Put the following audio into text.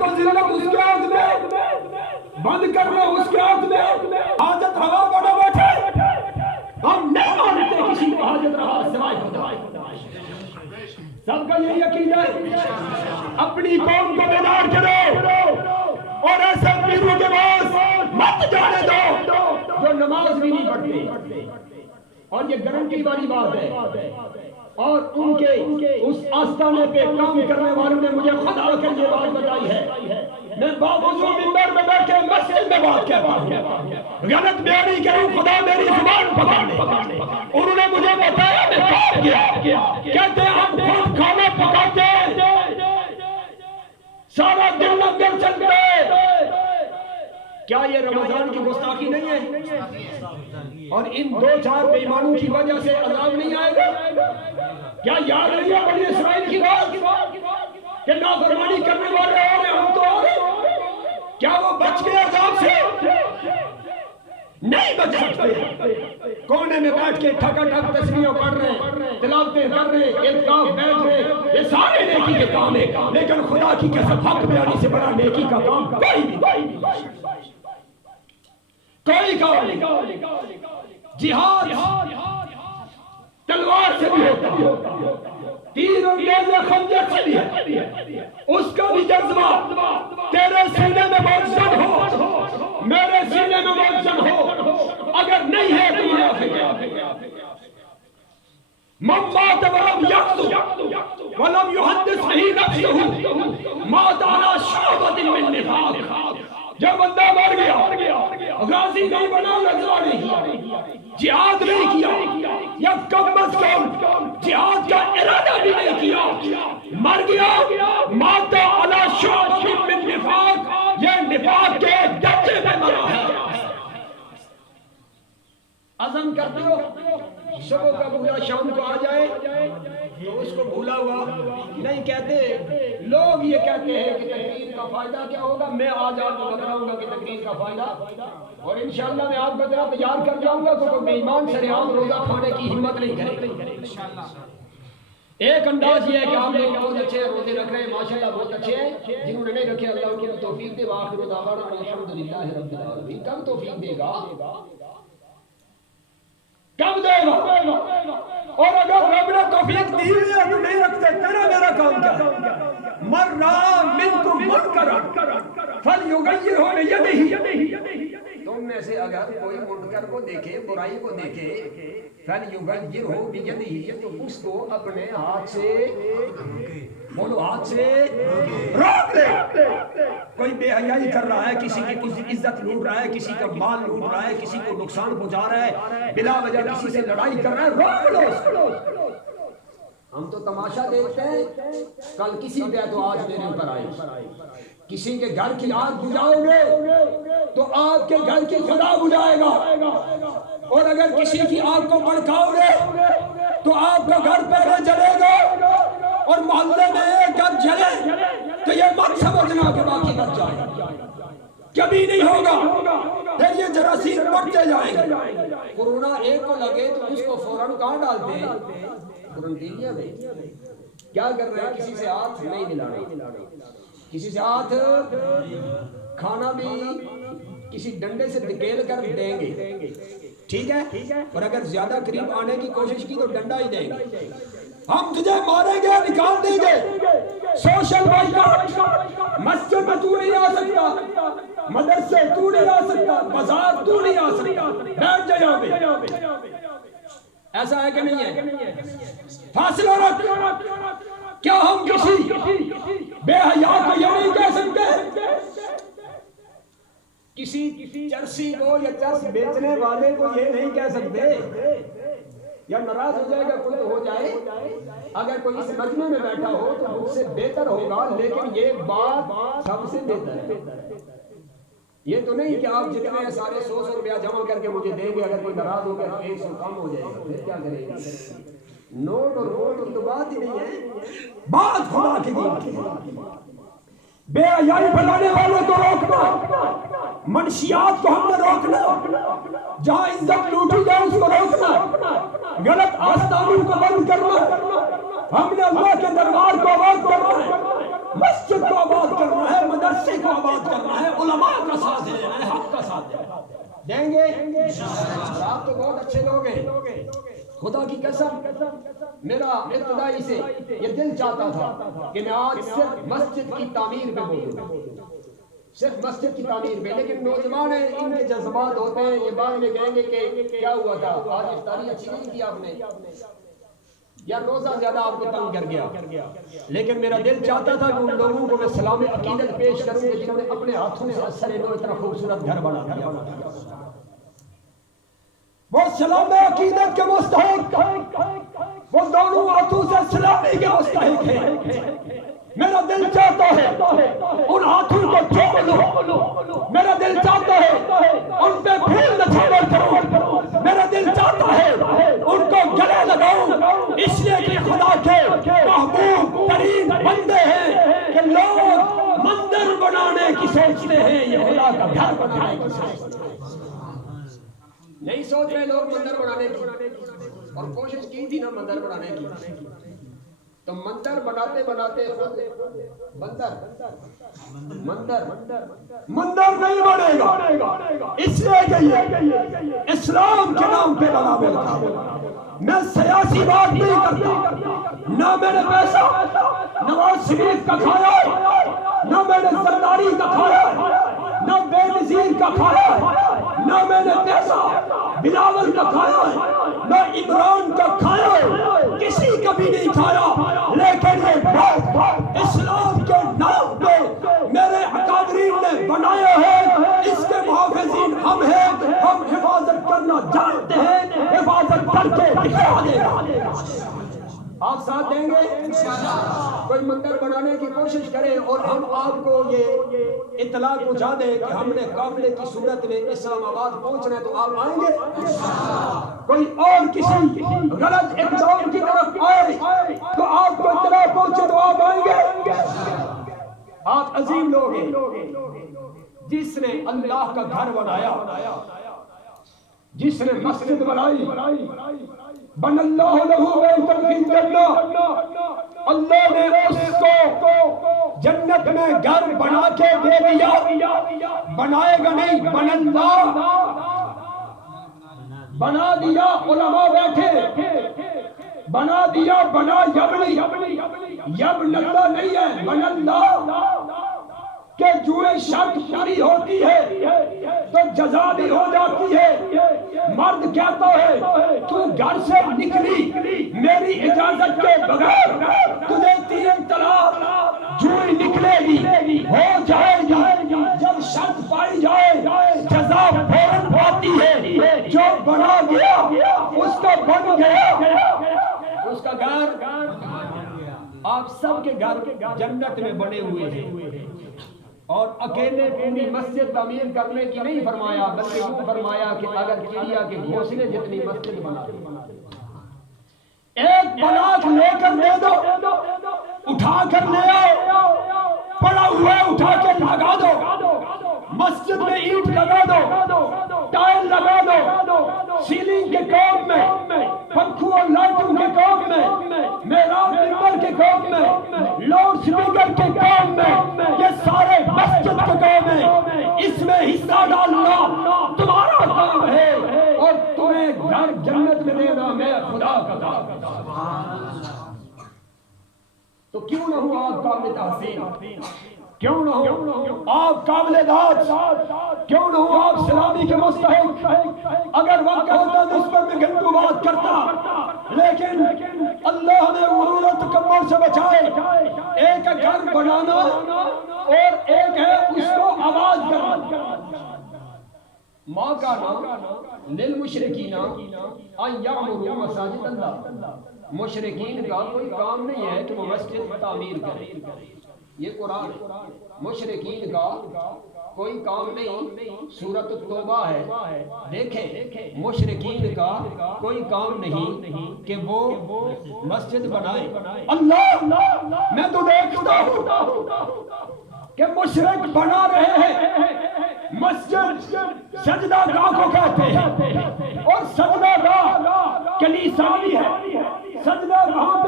تو ذلت اس کے ہاتھ میں، بند کرنا اس کے ہاتھ میں، حاجت روا بڑا بیٹھے، ہم نہیں مانتے کسی کو حاجت روا سوائے خدا۔ سب کا یہی یقین ہے، اپنی قوم کو بیدار کرو اور ایسے پیروں کے پاس مت جانے دو جو نماز بھی نہیں پڑھتے، اور یہ گارنٹی والی بات ہے۔ اور ان کے اس آستانے پہ کام کرنے والوں نے مجھے خدا کر یہ بات بتائی ہے، میں باوجود منبر میں بیٹھ کے مسجد میں بات کہتا ہوں، غلط بیانی کروں خدا میری زبان پکڑ لے۔ انہوں نے مجھے بتایا، میں کام کیا، کہتے ہیں ہم خود کھانا پکاتے سارا دن لنگر چلتے۔ کیا یہ رمضان کی گستاخی نہیں ہے؟ اور ان دو چار بے ایمانوں کی وجہ سے عذاب نہیں آئے گا؟ کیا یاد نہیں ہے بنی اسرائیل کی بات کہ نافرمانی کرنے والے اور ہم تو اور؟ کیا وہ بچ گئے عذاب سے؟ نہیں بچ سکتے۔ کونے میں بیٹھ کے ٹھکا ٹھک تسبیحیں پڑھ رہے ہیں، تلاوتیں کر رہے ہیں، اعتکاف بیٹھ رہے ہیں، یہ سارے نیکی کے کام ہیں، لیکن خدا کی قسم حق بیانی سے بڑا نیکی کا کام کوئی بھی کوئی کام نہیں۔ جہاد تلوار سے بھی ہوتا ہے، تیر اور نیزے خنجر سے بھی ہے، اس کا بھی جذبہ تیرے سینے میں موجود ہو، میرے سینے میں موجود ہو، اگر نہیں ہے تو منافق ہے۔ من مات ولم یقتل ولم یحدث به نفسه مات على شعبۃ من نفاق۔ جو بندہ مر گیا، غازی نہیں بنا، نظرہ نہیں، جہاد نہیں کیا، یا کم از کم جہاد کا ارادہ بھی نہیں کیا، مر گیا، مات علی شعبۃ من نفاق، یہ نفاق کے درجے میں مرا ہے۔ عزم کرتے ہو صبح کا بھولا شام کو آ جائے تو اس کو بھولا ہوا نہیں کہتے۔ لوگ یہ کہتے ہیں کہ تقریر کا فائدہ کیا ہوگا، میں آج آپ کو بتاؤں گا کہ تقریر کا فائدہ، اور انشاءاللہ میں آپ کو ذرا تیار کر جاؤں گا تو بے ایمان سرعام روزہ کھانے کی ہمت نہیں کرے۔ ایک انداز یہ ہے کہ آپ لوگ بہت اچھے روزے رکھ رہے ہیں، ماشاءاللہ بہت اچھے ہیں، جنہوں نے نہیں رکھے اللہ ان کو توفیق دے، وآخر دعوانا الحمدللہ رب العالمین۔ کب توفیق دے گا؟ کب دے گا؟ اور اگر رب نے توفیق دی ہے تو نہیں رکھتے، تیرا میرا کام کیا ہے؟ من رأى منکم منکرا فلیغیرہ بیدہ۔ تم میں سے اگر کوئی منکر کو دیکھے، برائی کو دیکھے، فلیغیرہ بیدہ، تو اس کو اپنے ہاتھ سے، بولو ہاتھ سے روک دے۔ کوئی بے حیائی کر رہا ہے، کسی کی عزت لوٹ رہا ہے، کسی کا مال لوٹ رہا ہے، کسی کو نقصان پہنچا رہا ہے، بلا وجہ کسی سے لڑائی کر رہا ہے، روک لو اس کو۔ ہم تو تماشا دیکھتے ہیں، کل کسی پہ تو آج میرے اوپر آئی۔ کسی کے گھر کی آگ بجھاؤ گے تو آپ کے گھر کی خدا بجھائے گا، اور اگر کسی کی آگ کو بھڑکاؤ گے تو آپ کا گھر پہلے جلے گا، اور محلے میں ایک گھر جلے تو یہ مت سمجھنا کہ باقی بچ جائے، کبھی نہیں ہوگا، پھر یہ جراثیم بڑھتے جائیں گے۔ کورونا ایک کو لگے تو اس کو فوراً کہاں ڈالتے ہیں؟ قرنطینیا میں۔ کیا کر رہے ہیں؟ کسی سے ہاتھ نہیں ملانا، کسی سے ہاتھ، کھانا بھی کسی ڈنڈے سے دھکیل کر دیں گے، ٹھیک ہے، اور اگر زیادہ قریب آنے کی کوشش کی تو ڈنڈا ہی دیں گے۔ ہم تجھے ماریں گے، نکال دیں گے، سوشل بائیکاٹ، مسجد میں تو نہیں آ سکتا، مدرسے تو نہیں آ سکتا، بازار تو نہیں آ سکتا، بیٹھ جا یہاں پہ۔ ایسا ہے کہ نہیں ہے؟ فاصلہ رکھ۔ کیا ہم کسی بے حیا کو یہ نہیں کہہ سکتے؟ کسی چرسی کو یا چرس بیچنے والے کو یہ نہیں کہہ سکتے؟ یا ناراض ہو جائے گا کوئی تو ہو جائے، اگر کوئی اس مجمع میں بیٹھا ہو تو مجھ سے بہتر ہوگا، لیکن یہ بات سب سے بہتر ہے۔ یہ تو نہیں کہ آپ جتنے ہیں سارے 100 روپیہ جمع کر کے مجھے دیں گے، اگر کوئی ناراض ہو گیا تو 100 کم ہو جائے گا، پھر کیا کریں گے؟ نوٹ اور ووٹ کی تو بات ہی نہیں ہے، بات خدا کی دین کی ہے۔ بے حیائی پھیلانے والوں کو روکنا، منشیات کو ہم نے روکنا، جہاں عزت لوٹی جائے اس کو روکنا، غلط آستانوں کو بند کرنا، ہم نے اللہ کے دربار کو آباد کرنا ہے، مسجد کو آباد کرنا ہے، مدرسے کو آباد کرنا ہے، علماء کا ساتھ دینا ہے، حق کا ساتھ دینا ہے۔ دیں گے؟ آپ تو بہت اچھے لوگ ہیں، خدا کی قسم میرا ابتدائی سے یہ دل چاہتا تھا کہ میں آج صرف مسجد کی تعمیر پہ بولوں، صرف مسجد کی تعمیر پہ، لیکن نوجوان ہیں، ان کے جذبات ہوتے ہیں، یہ بعد میں کہیں گے کہ کیا ہوا تھا آج افطاری اچھی نہیں کی آپ نے، یا روزہ زیادہ آپ کو تنگ کر گیا، لیکن میرا دل چاہتا تھا کہ ان لوگوں کو میں سلام عقیدت پیش کروں کہ جنہوں نے اپنے ہاتھوں سے اثر نو اتنا خوبصورت گھر بنا دیا، وہ سلام عقیدت کے مستحق، وہ دونوں ہاتھوں سے سلامی کے مستحق ہیں۔ میرا دل چاہتا ہے ان ہاتھوں کو چوم لوں، میرا دل چاہتا ہے ان پہ پھول نچھاور کروں، میرا دل چاہتا ہے ان کو گلے لگاؤں، اس لیے کہ خدا کے محبوب ترین بندے ہیں کہ لوگ مندر بنانے کی سوچتے ہیں، یہ خدا کا گھر بنانے کی سوچتے ہیں، نہیں سوچ رہے لوگ مندر بنانے کی، اور کوشش کی تھی نا مندر بنانے کی، تو مندر بناتے بناتے مندر نہیں بنے گا، اس لیے کہ یہ اسلام کے نام پہ بنا ہوا تھا۔ میں سیاسی بات نہیں کرتا، نہ میں نے پیسہ نواز شریف کا کھایا، نہ میں نے سرداری کا کھایا، نہ بے نظیر کا کھایا، نہ میں نے پیسہ بلاول کا کھایا، نہ عمران کا کھایا، کسی کا بھی نہیں کھایا، لیکن یہ بات اسلام کے نام پہ میرے اکابرین نے بنایا ہے، اس کے محافظین ہم ہیں، ہم حفاظت کرنا جانتے ہیں، حفاظت کر کے دکھا دے گا۔ آپ ساتھ دیں گے؟ کوئی مندر بنانے کی کوشش کریں اور ہم آپ کو یہ اطلاع پہنچا دیں کہ ہم نے قافلے کی صورت میں اسلام آباد پہنچنا ہے، تو آپ آئیں گے؟ کوئی اور کسی غلط اقدام کی طرف آئے تو آپ کو اطلاع پہنچے تو آپ آئیں گے؟ آپ عظیم لوگ ہیں، جس نے اللہ کا گھر بنایا، جس نے مسجد بنائی، بن اللہ لہو بیتن فی الجنہ، اللہ نے اس کو جنت میں گھر بنا کے دے دیا، بنائے گا نہیں، بن اللہ بنا دیا، علماء بیٹھے بنا دیا، بنا یبنی، یبن اللہ نہیں ہے، بن اللہ، کہ جو شرط پوری ہوتی ہے تو جزا بھی ہو جاتی ہے۔ مرد کہتا ہے تو گھر سے نکلی میری اجازت کے بغیر، تجھے 3 طلاق جو نکلے گی ہو جائے گی، جب شرط پائی جائے جزا فوراً پاتی ہے، جو بنا گیا اس کا بن گیا، اس کا گھر۔ آپ سب کے گھر جنت میں بنے ہوئے ہیں، اور اکیلے پوری مسجد تعمیر کرنے کی نہیں فرمایا، بلکہ یہ فرمایا کہ اگر چڑیا کے گھونسلے جتنی مسجد بنا ایک بلاک لے کر دے دو، اٹھا کر لے آؤ، پڑا ہوا اٹھا کے لگا دو، مسجد میں اینٹ لگا دو، ٹائل لگا دو، سیلنگ کے کام میں، پنکھوں اور لائٹوں کے کام میں، محراب منبر کے کام میں، لاؤڈ سپیکر کے کام میں، یہ سارے مسجد کے کام ہیں، اس میں حصہ ڈالنا تمہارا کام ہے، اور تمہیں گھر جنت میں دینا میں خدا کا کام۔ تو کیوں نہ ہو آپ قابل تحسین، کیوں نہ ہو آپ قابل داد، کیوں نہ ہو آپ سلامی کے مستحق۔ اگر وقت ہوتا تو اس پر میں گھنٹوں بات کرتا، لیکن اللہ نے غرور و تکبر سے بچائے۔ ایک ہے گھر بنانا اور ایک ہے اس کو آباد کرنا۔ ماں کا نام للمشرکین ان یعمروا مساجد اللہ، مشرکین کا کوئی کام نہیں ہے کہ وہ مسجد تعمیر کرے، یہ قرآن ہے۔ مشرکین کا کوئی کام نہیں، سورۃ التوبہ ہے، دیکھیں مشرکین کا کوئی کام نہیں کہ وہ مسجد بنائے۔ اللہ میں تو دیکھتا ہوں کہ مشرک بنا رہے ہیں، مسجد سجدہ گاہ کو کہتے ہیں، اور سجدہ گاہ کلیسا بھی ہے، سجدہ گاہ